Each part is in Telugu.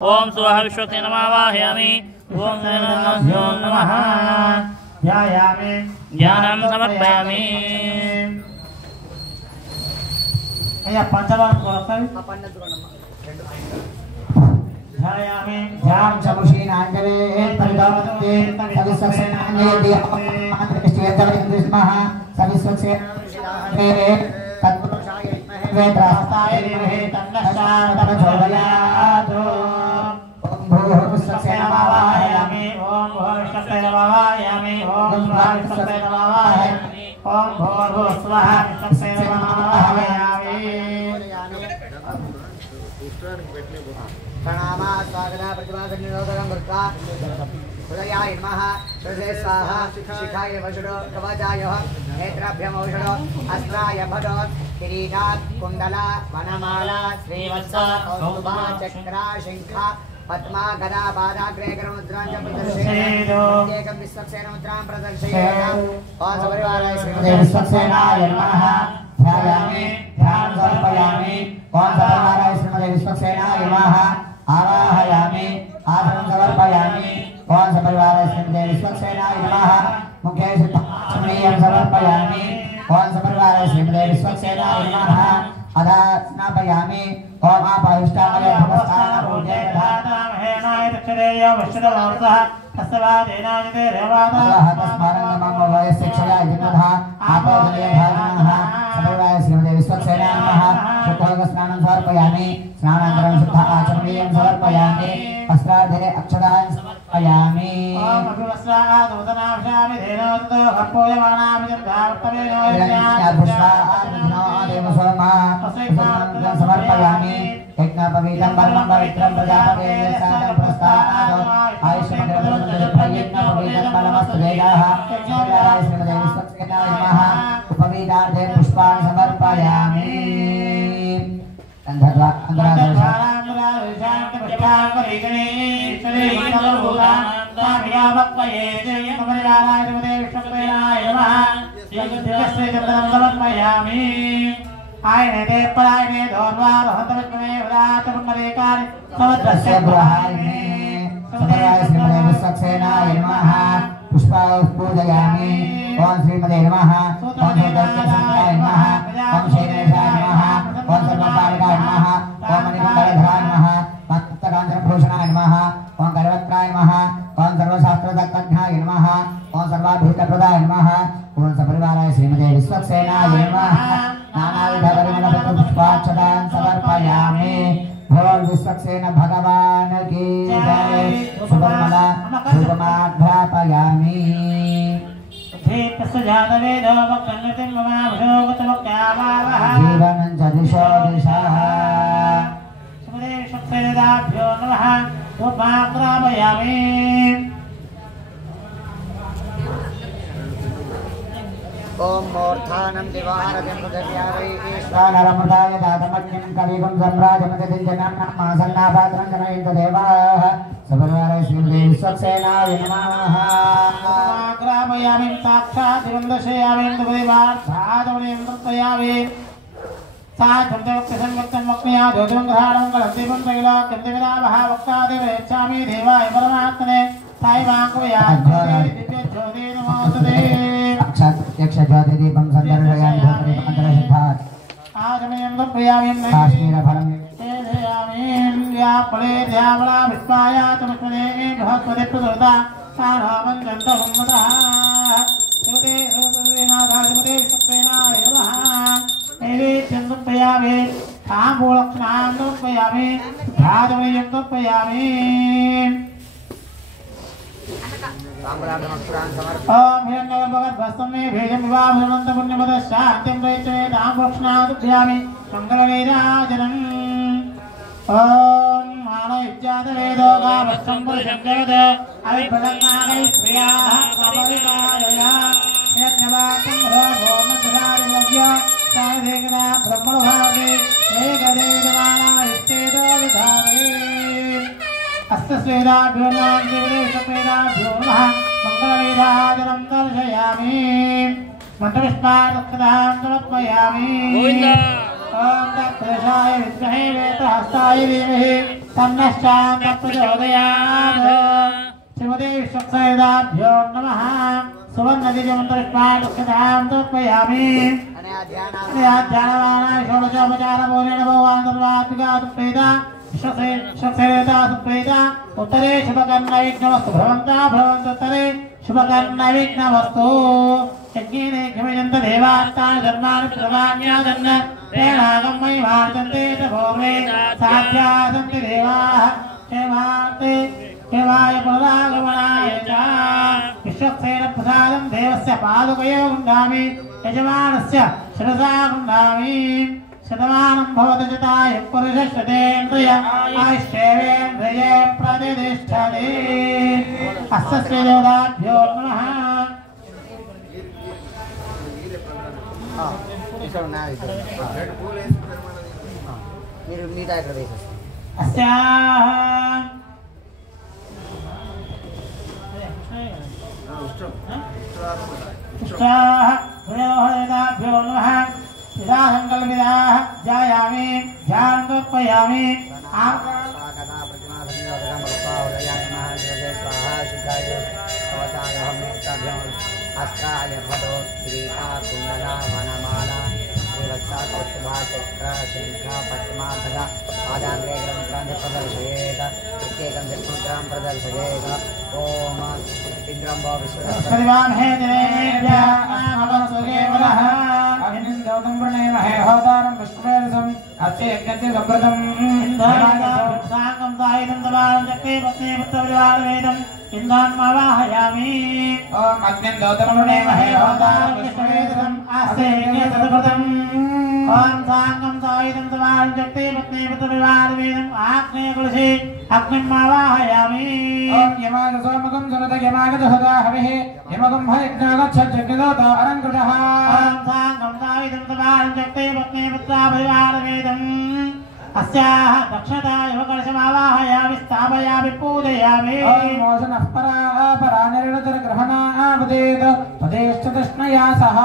ओम स्वाहा विश्वसे नमः वाहयामि। ओम नमो नमः ध्यायामि ज्ञानं समर्पयामि। अय्या पंचवार कोसई ध्यायामि ध्यान चमुषीनांजले परिदावते सविस्वसेनांजले दियामहांतरिष्टियतविन्द्रिस्मः सविस्वसेनांजले तत्पुरुषाय वेद्रास्ताय विमहे तन्नश्चारतमचोदयात्। ओम भूर्भुवस्सुवसे नमः वाहयामि। ओम भूर्भुवस्सुवसे नमः वाहयामि। ओम भूर्भुवस्सुवसे नमः वाहयामि। ओम भूर्भुवस्सुवसे नमः वाहयामि। प्रणामा स्वागता प्रतिमासं निरोधकं कृत्वा हृदयाय नमः हृदये स्वाहा शिखाय वषडो कवचाय नेत्राभ्यम् औषधो अस्त्राय भटो किरीटात् कुण्डला वनमाला श्रीवत्स कौस्तुभा चक्रा शङ्खा पद्मा गदा पादाग्रे करमुद्रां च प्रदर्शयेत्। एकं विश्वक्सेन मुद्रां प्रदर्शयेत्। ओम सपरिवाराय श्रीमते विश्वक्सेनाय नमः ध्यायामि ध्यानं समर्पयामि। ओम सपरिवाराय श्रीमते विश्वक्सेनाय नमः आवाहयामि आसनं समर्पयामि। ओम सपरिवाराय श्रीमते विश्वक्सेनाय नमः मुखे सिद्धं समर्पयामि। ओम सपरिवाराय श्रीमते विश्वक्सेनाय नमः अधा स्नापयामि। ओम आपाविष्टामय भवस्तान पूज्य धानाम हेनाय दक्षिणेय वश्रवासः तस्वादेनायते रेवादः तस्मारं नमः वयस्शिक्षया जिनधा आपोदने भानः। सपरिवाराय श्रीमते विश्वक्सेनाय नमः शुद्धोग स्नानं समर्पयामि। स्नानानन्तरं शुद्ध आचमनीयं समर्पयामि। वस्त्रार्धे अक्षतान् समर्पयामि। ओम अभिवस्त्रादोदनाभ्यामि धेनोदतो कम्पोयमानामि जन्धावर्तमेनो पुष्पादिनो देवसोमा समर्पयामि। यज्ञोपवीतं परमं पवित्रं प्रजापते सादं प्रस्तादो आयुष्मद्रवयज्ञोपवीतं परमस्तु वेदाः। सपरिवाराय श्रीमते विश्वक्सेनाय नमः उपवीतार्धे पुष्पाणि समर्पयामि। अंधद्वा आयने परायने धोर्वार हतमने व्रातमलेकानि समुद्रस्य गृहायने। सपरिवाराय श्रीमते विश्वक्सेनाय नमः पुष्पाणि पूजयामि। ओम श्रीमते नमः ओम श्रीदत्तसंकाय नमः ओम शैलेशाय नमः ओम सर्वकालिकाय नमः ओम मणिकुण्डलधराय नमः भक्तकाञ्चनभूषणाय नमः ओम करवक्त्राय नमः ओम सर्वशास्त्रतत्त्वज्ञाय नमः ओम सर्वाभीष्टप्रदाय नमः। ओम सपरिवाराय श्रीमते विश्वक्सेनाय नमः नानाविधपरिमलपुष्पाक्षतान् समर्पयामि। भगवान विश्वक्सेन भगवान की जय। सुवर्णमाला धूपमाघ्रापयामि। जीवनं च दिशो दिशः विश्वक्सेनाभ्यो नमः धूपमाघ्रापयामि। ओम मूर्धानं दिवारजं प्रदर्शयामि। ईश्वरमृताय दातमग्निं कविगुं सम्राजमतिं जनान्नासन्नापात्रं जनयन्त देवाः। सपरिवाराय श्रीमते विश्वक्सेनाय नमः आग्रापयामि। साक्षात् दिवं दर्शयामि दुर्देवार्थादवनीं तर्पयामि। साधुर्देवक्तिसंवक्तं वक्म्या ज्योतिं ग्रहाणं कलदीपं त्रैलोक्यं दिविनामः वक्तादिवेच्छामि देवाय परमात्मने साईमाङ्कुयात् दिव्यज्योति नमोस्तुते। प्रत्यक्ष ज्योतिदीपं संदर्शयामि धूपदीपमन्तरसिद्धात् आगमयं समर्पयामि। काश्मीरफलं तेजयामि व्यापळे ध्यावला विस्मायातमस्मने बृहस्पति प्रसुता सारामं जन्तहुम्मतः। शिवते सर्वदेवनाथाधिपते विश्वक्सेनाय नमः नैवेद्यं समर्पयामि। ताम्बूलक्षणां समर्पयामि। ध्यानमयं समर्पयामि। ओम हिरण्यगर्भगर्भस्थं भेजं विवाहमन्तपुण्यपदशान्त्यं प्रयच्छे ताम्बूलक्षणादुभ्यामि मङ्गलवेदाजनम्। ओम मानवयुज्यातवेदो गावस्त्रं पुरुषं जगद अविप्रदन्नागैः श्रियाः कमलिकायया यज्ञवाक्यं भोर्नधारिमव्य साधेकदा ब्रह्मणभागे एकदेवमाना इष्टेदो विधाने। अस्य स्वेदाभ्यो नमः विश्वक्सेनाभ्यो नमः मङ्गलवेदाजनं दर्शयामि। मन्त्रपुष्पादक्षतां समर्पयामि। ओम तत्पुरुषाय विद्महे वेदहस्ताय धीमहि तन्नश्चान्तप्रचोदयात् श्रीमते विश्वक्सेदाभ्यो नमः सुवर्णदिव्यमन्तरिष्माणुष्यतां तोत्पयामि ध्यानवानाय षोडशोपचारपूर्णेन भगवान् सर्वात्मिका सुप्रीता विश्वक्सेदा सुप्रीता उत्तरे शुभकर्णविघ्नवस्तु भ्रवन्तोत्तरे शुभकर्णविघ्नवस्तु यज्ञेन क्षमयन्त देवास्तानि धर्माणि प्रवाण्यादन्न तेनागं मयि वार्तन्ते च भोमे साध्यासन्ति देवाः क्षेमार्थे क्षेमाय पुनरागमनाय च विश्वक्सेन प्रसादं देवस्य पादुकयो गृह्णामि यजमानस्य शिरसा गृह्णामि शतमानं भवति शताय पुरुषशतेन्द्रिय आयुष्येवेन्द्रिये प्रतिष्ठते अस्य श्रीदेवताभ्यो नमः देवताभ्यो नमः संकल्पिताः जायामि ध्यानोत्पयामि अस्त्राय भदो किरीटा कुंडला वनमाला श्रीवत्सा कौस्तुभा चक्र शंख पद्मा ध्वजा आदाग्रे ग्रंथान् प्रदर्शयेत् प्रत्येकं चतुर्ग्रां प्रदर्शयेत् ओम इंद्रं भव विश्वस्पतिवामहे देवेभ्यः नमस्तेवरः अग्निन्दोतं प्रणेमहे होतारं पुष्पवेदसं अस्य यज्ञस्य संप्रतं साङ्गं सायुधं सवालं चक्रे पत्नी पुत्रपरिवारवेदम् इन्द्रान्मावाहयामि ओम अग्निन्दोतं प्रणेमहे होतारं पुष्पवेदसं अस्य यज्ञस्य संप्रतम् ओम साङ्गं सायुधं सवालं चक्रे पत्नी पुत्रपरिवारवेदम् आग्नेयकुलशे अग्निमावाहयामि ओम यमागसोमकं सुनत यमागसहदा हविः यमकं हयज्ञागच्छज्जग्निदोतो अरङ्कृतः ओम साङ्गं सायुधं सवालं चक्रे पत्नी पुत्रपरिवारवेदम् अस्याः दक्षताय कलशमावाहयामि स्थापयामि पूजयामि ओम मोचनः परा निर्णतरग्रहणावदेत् पदेश्च तृष्णया सह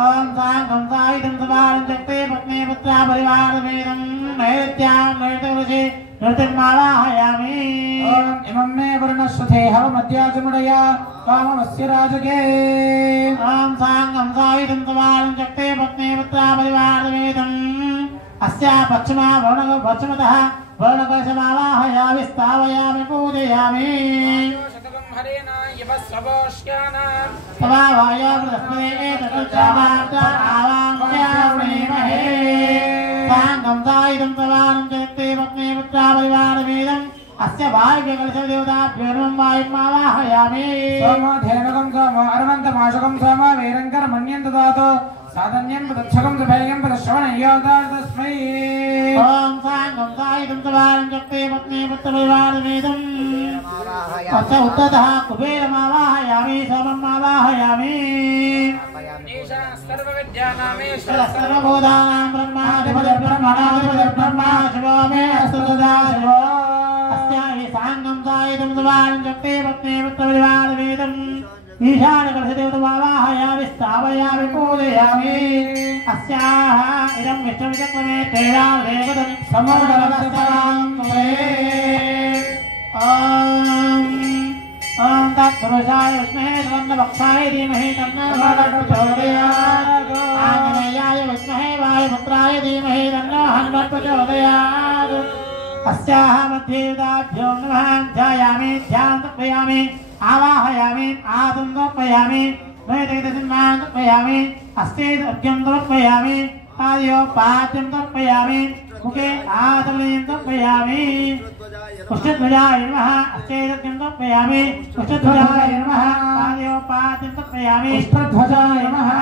ओम साङ्गं सायुधं सवालं चक्रे पत्नी पुत्रपरिवारवेदम् नैवेद्यां नैवेद्यवशे नृतिर्मावाहयामि ओम इमं मे वर्णश्रुते हवमद्याचमुडया काममस्य राजके ओम साङ्गं सायुधं सवालं चक्रे पत्नी पुत्रपरिवारवेदम् अस्या पश्चिमा पश्चिमतः वर्णकलशमावाहयामि स्थापयामि पूजयामि साङ्गं सायुधं सवालं चक्रे पत्नी पुत्रपरिवारवेदम् अस्य वायुकलशदेवताभ्यो नमः वायुमावाहयामि सोमो धेनुकं सोमो अरवन्तमाशकं सोमो वीरङ्करमण्यं ददातु साधन्यं प्रदक्षकं सुभेयं प्रदश्रवणं योदात् तस्मै ओम साङ्गं सायुधं सवालं चक्रे पत्नी पुत्रपरिवारवेदम् अस्य उत्ततः कुबेरमावाहयामि सोममावाहयामि सर्वविद्यानामेश्वरः ब्रह्माधिपतिर्ब्रह्मणाधिपतिर्ब्रह्मा शिवो मे अस्तु सदा शिवो अस्याहि साङ्गं सायुधं सवालं चक्रे पत्नी पुत्रपरिवारवेदम् ईशानकलशदेवतावाहयामि स्थापयामि पूजयामि अस्याः इदं विष्णुविचक्रमे तेरादेवतं समोदरस्तरां ओम तत्पुरुषाय विद्महे सुवर्णवक्षाय धीमहि तन्नो प्रचोदयात् आञ्जनेयाय विद्महे वायुपुत्राय धीमहि तन्नो हनुमत् प्रचोदयात् अस्याः मध्येदाभ्यो नमः ध्यायामि ध्यानमर्पयामि आवाहयामि आसन्दर्पयामि नैवेद्यसिंहान्तर्पयामि अस्तेदर्घ्यं समर्पयामि पादयोपाद्यं तर्पयामि मुखे आसमनीयं तर्पयामि पुष्पध्वजाय नमः अस्तेदर्घ्यं तर्पयामि पुष्पध्वजाय नमः पादयोपाद्यं तर्पयामि पुष्पध्वजाय नमः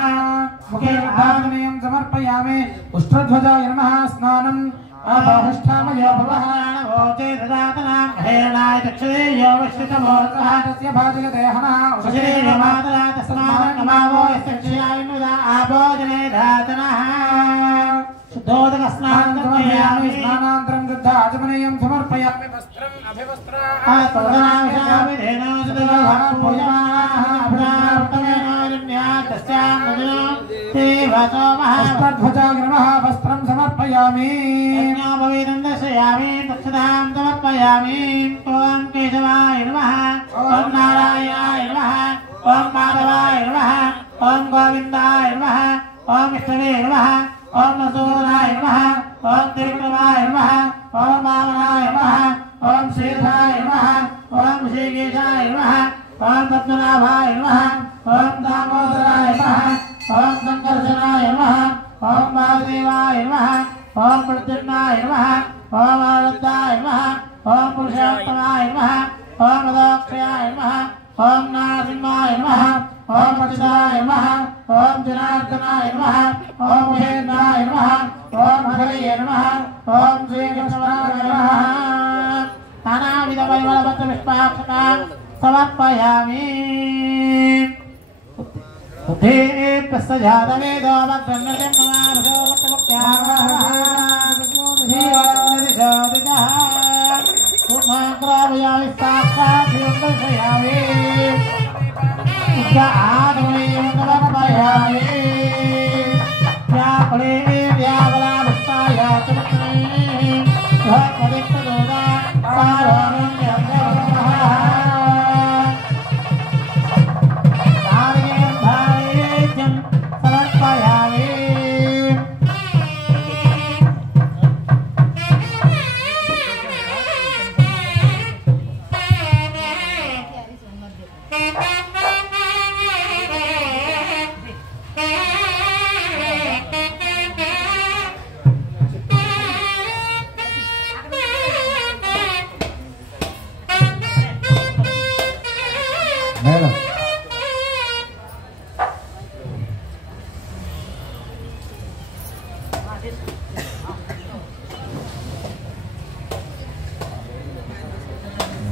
मुखे आसमनीयं समर्पयामि पुष्पध्वजाय नमः स्नानम् अबाहुष्ठामयो भवः नवोचे ददातनां हेरणाय चक्षुरे यो विश्रितमोर्तः तस्य भाजयते हनः उषिरे यमातरा तस्मात् नमावो यस्य क्षयायुनुदा आभोजने धातनः शुद्धोदकस्नानं समर्पयामि स्नानान्तरं शुद्धाचमनीयं समर्पयामि वस्त्रम् अभिवस्त्रामि धेनोदकः पूजमानः अभिरावृतमेन तस्यां नदिनो ते वाचो अष्टध्वजाग्रमः वस्त्रं समर्पयामि यज्ञोपवीतं दर्शयामि दक्षतां समर्पयामि ॐ केशवाय नमः ॐ नारायणाय नमः ॐ माधवाय नमः ॐ गोविन्दाय नमः ॐ विष्णवे नमः ॐ मसूराय नमः ॐ त्रिविक्रमाय नमः ॐ वामनाय नमः ॐ श्रीधराय नमः ॐ श्रीकेशाय नमः ॐ पद्मनाभाय नमः ॐ दामोदराय नमः ॐ संकर्षणाय नमः ॐ वासुदेवाय नमः ॐ प्रद्युम्नाय नमः ॐ आनन्दाय नमः ॐ पुरुषोत्तमाय नमः ॐ मदोक्षयाय नमः ॐ नारसिंहाय नमः ॐ पतिताय नमः ॐ जनार्दनाय नमः ॐ महेन्द्राय नमः ॐ हरये नमः ॐ श्रीकृष्णाय नमः नानाविधवैवलपत्रपुष्पाक्षतां समर्पयामि बुद्धिप्यस्य जातवेदो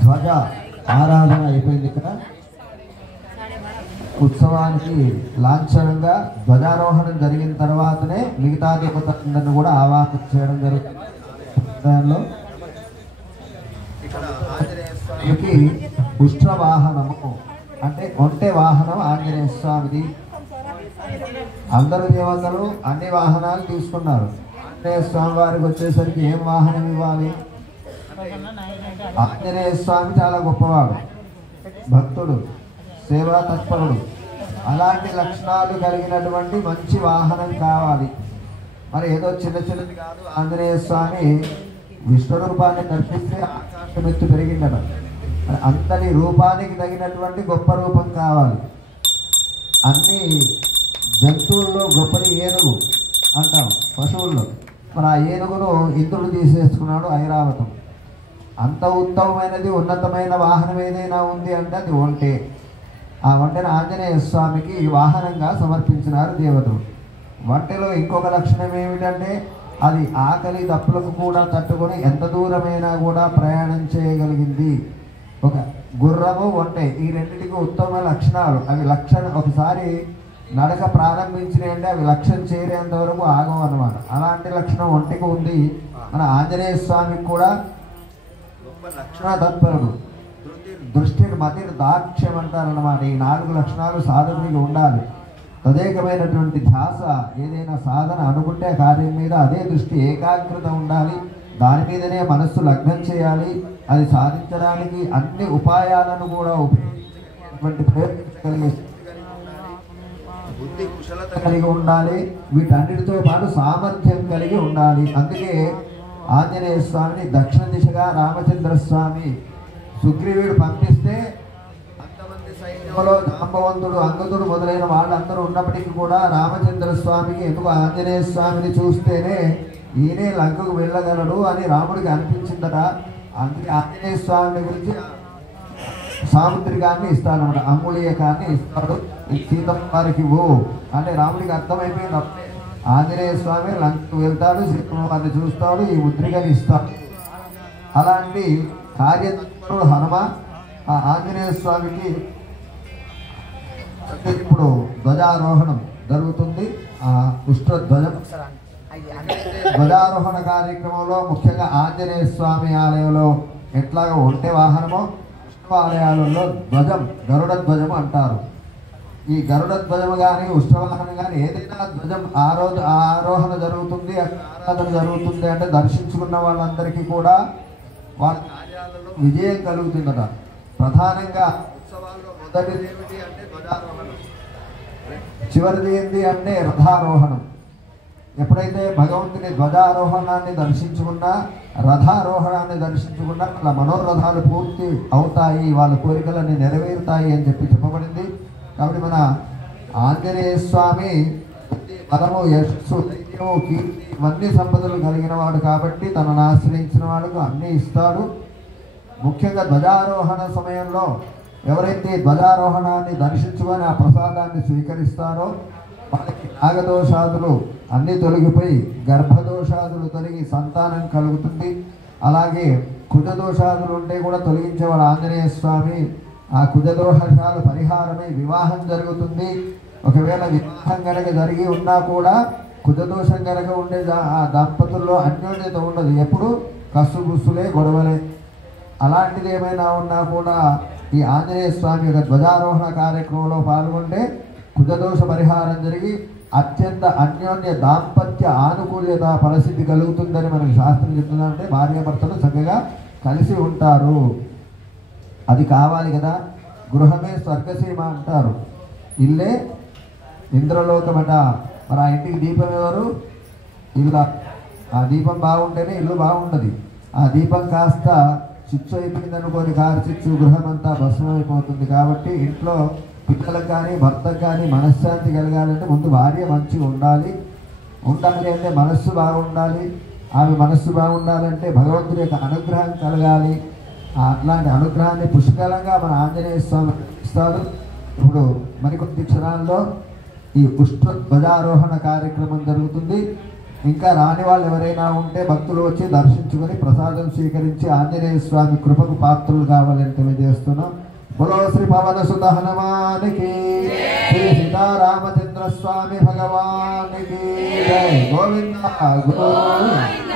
ధ్వజ ఆరాధన అయిపోయింది. ఇక్కడ ఉత్సవానికి లాంఛనంగా ధ్వజారోహణం జరిగిన తర్వాతనే మిగతా దేవతలందరినీ కూడా ఆవాహన చేయడం జరుగుతుంది. దానిలో ఇక్కడ ఆంజనేయ స్వామికి ఉష్ట్ర వాహనము అంటే ఒంటె వాహనం ఆంజనేయ స్వామిది. అందరు దేవతలు అన్ని వాహనాలు తీసుకున్నారు. ఆంజనేయ స్వామి వారికి వచ్చేసరికి ఏం వాహనం ఇవ్వాలి? ఆంజనేయ స్వామి చాలా గొప్పవాడు, భక్తుడు, సేవా తత్పరుడు. అలాంటి లక్షణాలు కలిగినటువంటి మంచి వాహనం కావాలి. మరి ఏదో చిన్న చిన్నది కాదు. ఆంజనేయ స్వామి విశ్వరూపాన్ని దర్శిస్తే ఆకాశమెత్తు పెరిగిందట. అంతటి రూపానికి తగినటువంటి గొప్ప రూపం కావాలి. అన్ని జంతువుల్లో గొప్పది ఏనుగు అంటాం, పశువుల్లో. మరి ఆ ఏనుగును ఇంద్రుడు తీసేసుకున్నాడు ఐరావతం. అంత ఉత్తమమైనది ఉన్నతమైన వాహనం ఏదైనా ఉంది అంటే అది ఒంటె. ఆ ఒంటెను ఆంజనేయ స్వామికి వాహనంగా సమర్పించినారు దేవతలు. ఒంటెలో ఇంకొక లక్షణం ఏమిటంటే అది ఆకలి దప్పులకు కూడా తట్టుకొని ఎంత దూరమైనా కూడా ప్రయాణం చేయగలిగింది. ఒక గుర్రము ఒంటె ఈ రెండింటికి ఉత్తమ లక్షణాలు. అవి ఒకసారి నడక ప్రారంభించినాయి అంటే అవి లక్ష్యం చేరేంత వరకు ఆగవు అన్నమాట. అలాంటి లక్షణం ఒంటెకు ఉంది. మన ఆంజనేయ స్వామికి కూడా లక్షణ తత్పరుడు, దృష్టి మతి దాక్ష్యం అంటారన్నమాట. ఈ 4 లక్షణాలు సాధకునికి ఉండాలి. తదేకమైనటువంటి ధ్యాస, ఏదైనా సాధన అనుకుంటే కార్యం మీద అదే దృష్టి ఏకాగ్రత ఉండాలి. దాని మీదనే మనస్సు లగ్నం చేయాలి. అది సాధించడానికి అన్ని ఉపాయాలను కూడా ఉపయోగించేటువంటి ప్రయత్నించగలిగే బుద్ధి కుశలత కలిగి ఉండాలి. వీటన్నిటితో పాటు సామర్థ్యం కలిగి ఉండాలి. అందుకే ఆంజనేయ స్వామిని దక్షిణ దిశగా రామచంద్ర స్వామి సుగ్రీవుడు పంపిస్తే అంతమంది సైన్యంలో జాంబవంతుడు, అంగదుడు మొదలైన వాళ్ళందరూ ఉన్నప్పటికీ కూడా రామచంద్ర స్వామికి ఎందుకు ఆంజనేయ స్వామిని చూస్తేనే ఈయనే లంకకు వెళ్ళగలడు అని రాముడికి అనిపించిందట. అందుకే ఆంజనేయ స్వామిని గురించి సాముద్రికాన్ని ఇస్తాడనమాట, అంగుళీయకాన్ని ఇస్తాడు. సీతమ్మ వారికి అంటే రాముడికి అర్థమైపోయింది. ఆంజనేయ స్వామి లంకకు వెళ్తాడు, సీతమ్మ వారిని చూస్తాడు, ఈ ముద్రికని ఇస్తాడు. అలాంటి కార్యతత్పరుడు హనుమ. ఆ ఆంజనేయ స్వామికి ఇప్పుడు ధ్వజారోహణం జరుగుతుంది. ఆ ఉష్ట్రధ్వజం ధ్వజారోహణ కార్యక్రమంలో ముఖ్యంగా ఆంజనేయ స్వామి ఆలయంలో ఎట్లాగా ఒంటె వాహనమో, విష్ణు ఆలయాలలో ధ్వజం గరుడ ధ్వజము అంటారు. ఈ గరుడ ధ్వజము కానీ ఉష్ట్రవాహనం కానీ ఏదైనా ధ్వజం ఆరోహణ జరుగుతుంది, ఆరాధన జరుగుతుంది అంటే దర్శించుకున్న వాళ్ళందరికీ కూడా వాళ్ళ కార్యాలలో విజయం కలుగుతుందట. ప్రధానంగా ఉత్సవాల్లో మొదటిది ఏమిటి అంటే ధ్వజారోహణం, చివరిది ఏంటి అంటే రథారోహణం. ఎప్పుడైతే భగవంతుని ధ్వజారోహణాన్ని దర్శించుకున్నా, రథారోహణాన్ని దర్శించుకున్నా వాళ్ళ మనోరథాలు పూర్తి అవుతాయి, వాళ్ళ కోరికలన్నీ నెరవేరుతాయి అని చెప్పబడింది. కాబట్టి మన ఆంజనేయ స్వామి బలము, యశస్సు, ధైర్యము, కీర్తి ఇవన్నీ సంపదలు కలిగిన వాడు కాబట్టి తనను ఆశ్రయించిన వాడుకు అన్నీ ఇస్తాడు. ముఖ్యంగా ధ్వజారోహణ సమయంలో ఎవరైతే ధ్వజారోహణాన్ని దర్శించుకొని ఆ ప్రసాదాన్ని స్వీకరిస్తారో వాళ్ళకి నాగదోషాదులు అన్నీ తొలగిపోయి గర్భదోషాదులు తొలగి సంతానం కలుగుతుంది. అలాగే కుజదోషాదులు ఉంటే కూడా తొలగించేవాడు ఆంజనేయ స్వామి. ఆ కుజదోషాలు పరిహారమై వివాహం జరుగుతుంది. ఒకవేళ వివాహం కనుక జరిగి ఉన్నా కూడా కుజదోషం కనుక ఉండే ఆ దంపతుల్లో అన్యోన్యత ఉండదు, ఎప్పుడు కసుగుసులే గొడవలే. అలాంటిది ఏమైనా ఉన్నా కూడా ఈ ఆంజనేయ స్వామి యొక్క ధ్వజారోహణ కార్యక్రమంలో పాల్గొంటే కుజదోష పరిహారం జరిగి అత్యంత అన్యోన్య దాంపత్య ఆనుకూల్యత పరిస్థితి కలుగుతుందని మనకి శాస్త్రం చెప్తుందంటే భార్యాభర్తలు చక్కగా కలిసి ఉంటారు. అది కావాలి కదా. గృహమే స్వర్గసీమ అంటారు, ఇల్లే ఇంద్రలోకమట. మరి ఆ ఇంటికి దీపం ఎవరు? ఇల్లు. ఆ దీపం బాగుంటేనే ఇల్లు బాగుంటుంది. ఆ దీపం కాస్త చిచ్చు అయిపోయింది అనుకోని కారు చిచ్చు గృహం అంతా భస్మం అయిపోతుంది. కాబట్టి ఇంట్లో పిల్లలకు కానీ భర్తకు కానీ మనశ్శాంతి కలగాలంటే ముందు భార్య మంచిగా ఉండాలి అంటే మనస్సు బాగుండాలి. ఆమె మనస్సు బాగుండాలంటే భగవంతుడి యొక్క అనుగ్రహం కలగాలి. అట్లాంటి అనుగ్రహాన్ని పుష్కలంగా మన ఆంజనేయ స్వామి ఇస్తారు. ఇప్పుడు మరికొద్ది క్షణాల్లో ఈ ఉష్ట్ర ధ్వజారోహణ కార్యక్రమం జరుగుతుంది. ఇంకా రాని వాళ్ళు ఎవరైనా ఉంటే భక్తులు వచ్చి దర్శించుకొని ప్రసాదం స్వీకరించి ఆంజనేయ స్వామి కృపకు పాత్రలు కావాలని తెలియజేస్తున్నాం. బోలో శ్రీ పవన సుత హనుమానికి, శ్రీ సీతారామచంద్ర స్వామి భగవానికి జై. గోవింద గోవింద.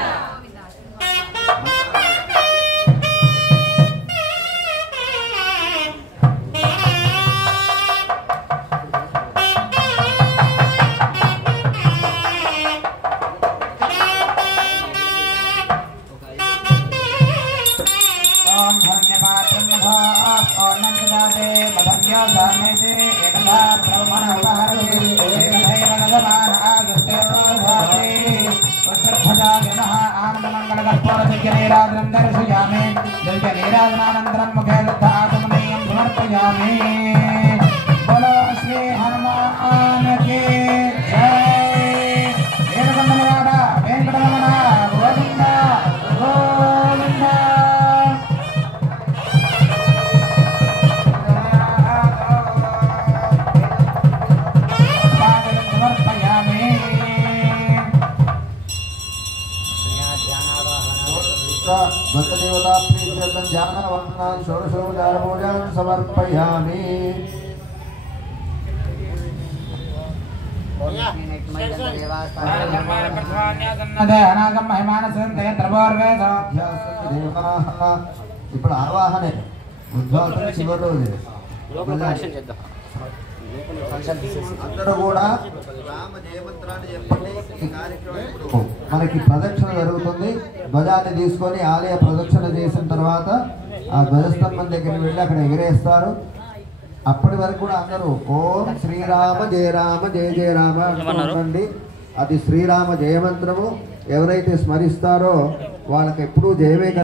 నీరాజనానంతరం ముఖే ఆత్మనీయం సమర్పయామి. బోలో శ్రీ హనుమానికి జై. ఏడుకొండలవాడ వెంకటరమణ గోవింద గోవింద. సమర్పయామి. ధ్వజదేవతా ప్రీత్యర్థం ధ్యానవందనాన్ షోడశోపచారపూజాన్ సమర్పయామి. ఇప్పుడు ఆవాహనే ఉద్వాసన చివరి రోజు. అందరూ కూడా రామ జయమంత్రాన్ని చెప్పండి. ఈ కార్యక్రమం ఇప్పుడు మనకి ప్రదక్షిణ జరుగుతుంది. ధ్వజాన్ని తీసుకొని ఆలయ ప్రదక్షిణ చేసిన తర్వాత ఆ ధ్వజస్తంభం దగ్గరికి వెళ్ళి అక్కడ ఎగిరేస్తారు. అప్పటి వరకు కూడా అందరూ ఓం శ్రీరామ జయ రామ జయ జయ రామ అండి. అది శ్రీరామ జయమంత్రము ఎవరైతే స్మరిస్తారో వాళ్ళకి ఎప్పుడూ జయమే.